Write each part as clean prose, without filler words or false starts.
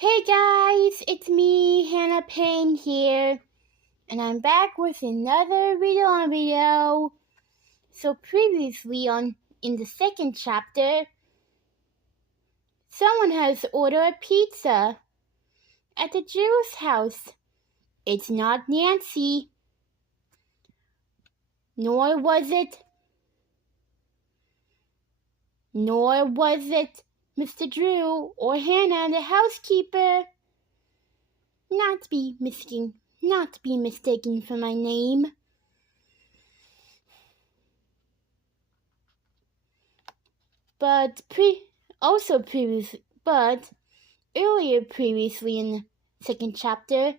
Hey guys, it's me, Hannah Payne here, and I'm back with another video. So previously in the second chapter, someone has ordered pizza at the Jew's house. It's not Nancy, nor was it Mr. Drew or Hannah, the housekeeper. Not to be mistaken for my name. But earlier previously in the second chapter,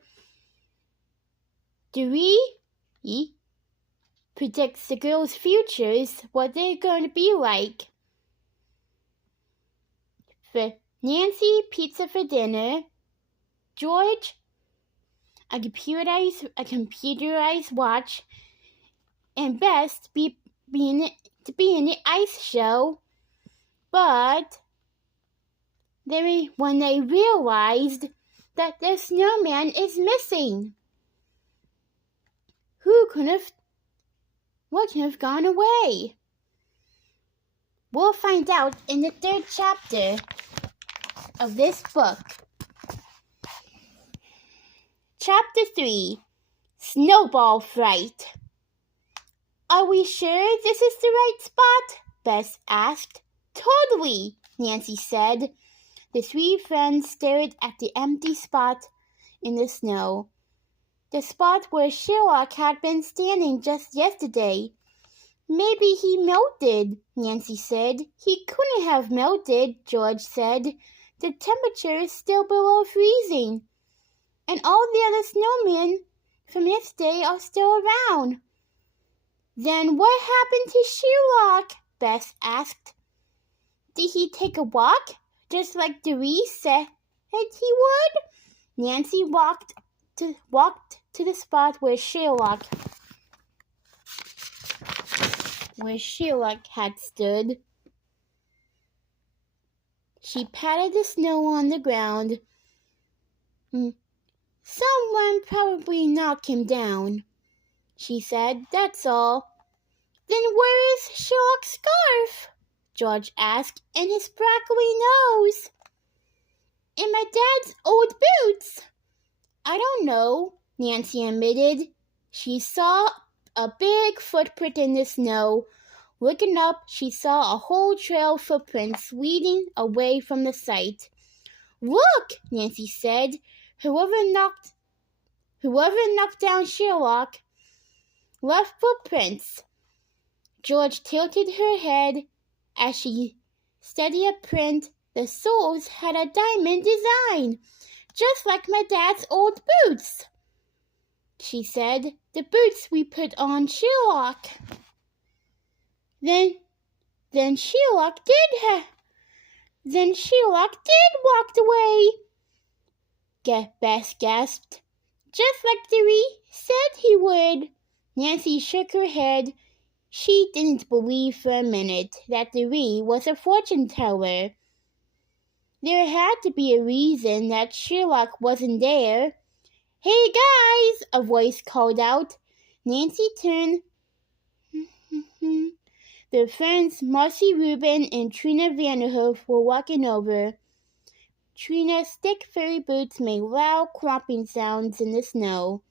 Dewey predicts the girls' futures, what they're going to be like. For Nancy, pizza for dinner. George, a computerized watch. And Bess to be in the ice show. But when they realized that their snowman is missing, what could have gone away? We'll find out in the third chapter of this book. Chapter 3, Snowball Fright. Are we sure this is the right spot? Bess asked. Totally, Nancy said. The three friends stared at the empty spot in the snow. The spot where Sherlock had been standing just yesterday. Maybe he melted, Nancy said. He couldn't have melted, George said. The temperature is still below freezing. And all the other snowmen from yesterday are still around. Then what happened to Sherlock? Bess asked. Did he take a walk, just like Dewey said he would? Nancy walked to the spot where Sherlock had stood. She patted the snow on the ground. Someone probably knocked him down, she said. That's all. Then where is Sherlock's scarf? George asked, and his sparkly nose. In my dad's old boots. I don't know, Nancy admitted. She saw a big footprint in the snow. Looking up, she saw a whole trail of footprints leading away from the site. Look, Nancy said. Whoever knocked down Sherlock left footprints. George tilted her head as she studied a print. The soles had a diamond design, just like my dad's old boots, she said. The boots we put on Sherlock. Then Sherlock did walk away. Bess gasped. Just like Dewey said he would. Nancy shook her head. She didn't believe for a minute that Dewey was a fortune teller. There had to be a reason that Sherlock wasn't there. Hey guys, a voice called out. Nancy turned. Their friends Marcy Rubin and Trina Vanderhoof were walking over. Trina's stick fairy boots made loud clomping sounds in the snow.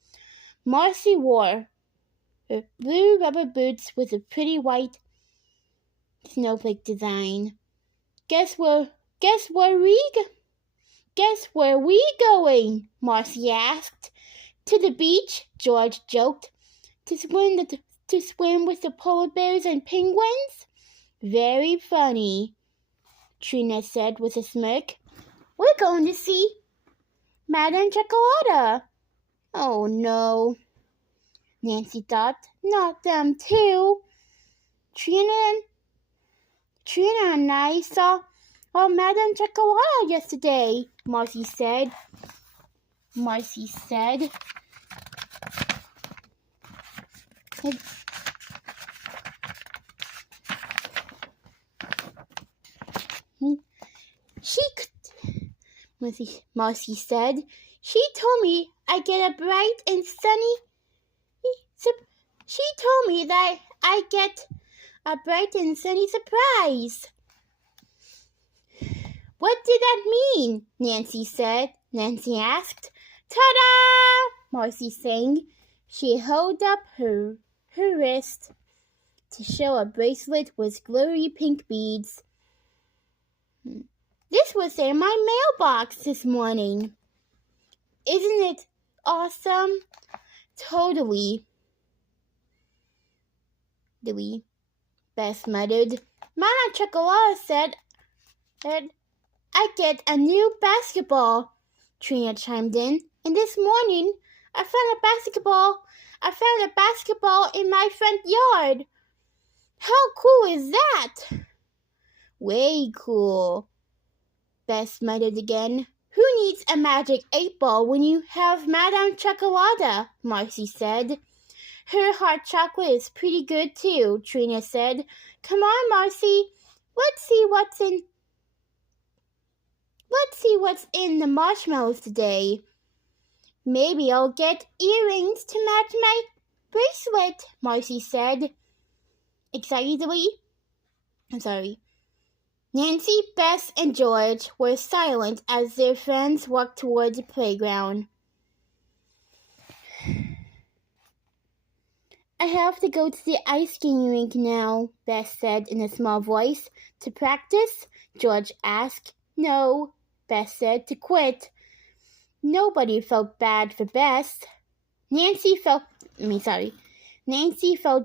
Marcy wore her blue rubber boots with a pretty white snowflake design. Guess where we going? Marcy asked. To the beach, George joked. To swim with the polar bears and penguins? Very funny, Trina said with a smirk. We're going to see Madame Chocolata. Oh no, Nancy thought. Not them too. Trina and I saw Madame Chocolata yesterday, Marcy said. Marcy said. She told me I get a bright and sunny. She told me that I get a bright and sunny surprise. What did that mean? Nancy asked. Ta-da! Marcy sang. She held up her wrist to show a bracelet with glowing pink beads. This was in my mailbox this morning. Isn't it awesome? Totally. Bess muttered. Mama Chocolate said I get a new basketball. Trina chimed in. And this morning, I found a basketball in my front yard. How cool is that? Way cool. Bess muttered again. Who needs a magic 8-ball when you have Madame Chocolata? Marcy said. Her hot chocolate is pretty good too, Trina said. Come on, Marcy. Let's see what's in the marshmallows today. Maybe I'll get earrings to match my bracelet, Marcy said. Excitedly. Nancy, Bess, and George were silent as their friends walked toward the playground. I have to go to the ice skating rink now, Bess said in a small voice. To practice? George asked. No, Bess said. To quit. Nobody felt bad for Bess. Nancy felt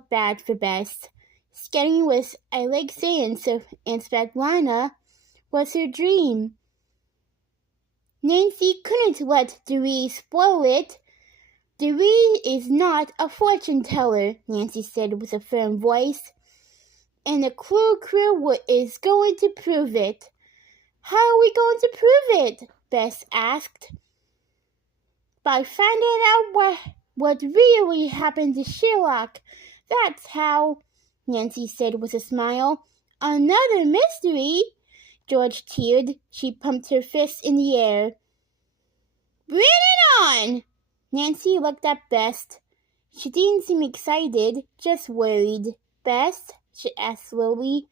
bad for Bess. Skating with Alexei and Svetlana was her dream. Nancy couldn't let Dewey spoil it. Dewey is not a fortune teller, Nancy said with a firm voice. And the crew is going to prove it. How are we going to prove it? Bess asked. By finding out what really happened to Sherlock. That's how, Nancy said with a smile. Another mystery? George teared. She pumped her fists in the air. Bring it on! Nancy looked at Bess. She didn't seem excited, just worried. Bess, she asked slowly.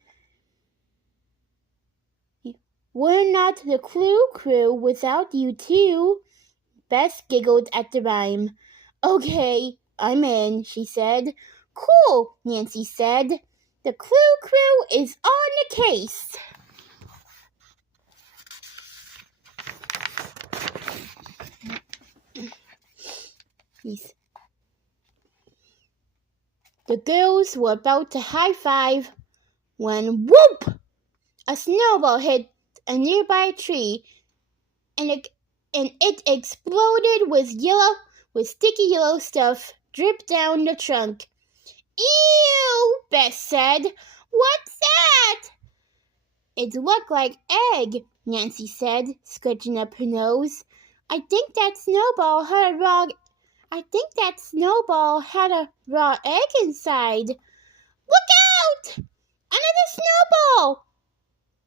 We're not the crew without you two. Bess giggled at the rhyme. Okay, I'm in, she said. Cool, Nancy said. The crew is on the case. The girls were about to high-five when whoop! A snowball hit a nearby tree, and it exploded with sticky yellow stuff dripped down the trunk. Ew, Bess said. What's that? It looked like egg, Nancy said, scratching up her nose. I think that snowball had a raw egg inside. Look out! Another snowball!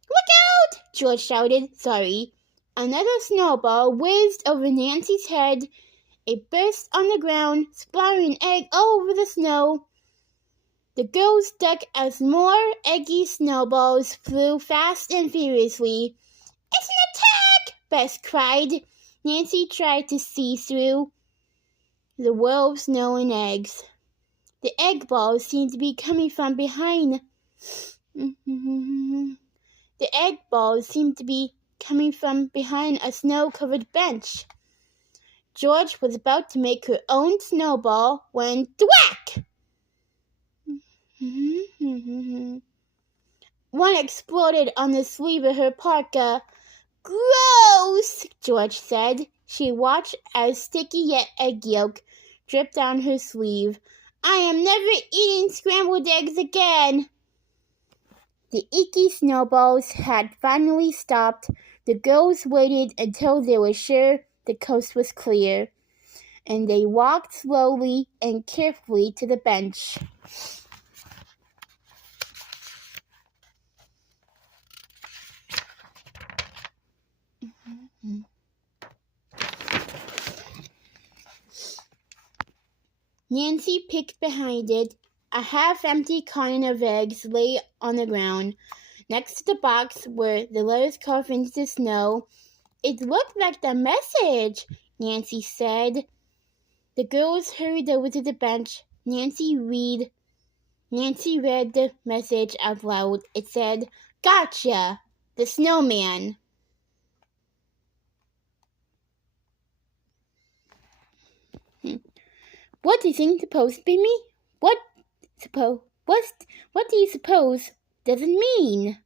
Look out! George shouted. Sorry. Another snowball whizzed over Nancy's head. It burst on the ground, splattering egg all over the snow. The girls ducked as more eggy snowballs flew fast and furiously. It's an attack! Bess cried. Nancy tried to see through the whirl of snow and eggs. The egg balls seemed to be coming from behind. The egg balls seemed to be coming from behind a snow-covered bench. George was about to make her own snowball when thwack! One exploded on the sleeve of her parka. Gross, George said. She watched as sticky yet egg yolk dripped down her sleeve. I am never eating scrambled eggs again. The icky snowballs had finally stopped. The girls waited until they were sure the coast was clear, and they walked slowly and carefully to the bench. Nancy peeked behind it. A half-empty carton of eggs lay on the ground, next to the box where the letters carved into the snow. It looked like the message, Nancy said. The girls hurried over to the bench. Nancy read the message out loud. It said, "Gotcha! The Snowman." What do you think supposed to be me? What do you suppose does it mean?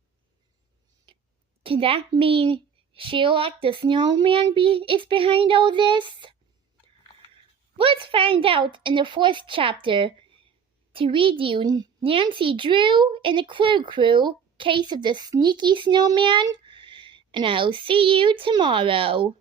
Can that mean Sherlock the Snowman is behind all this? Let's find out in the fourth chapter. To read you, Nancy Drew and the Clue Crew, Case of the Sneaky Snowman, and I'll see you tomorrow.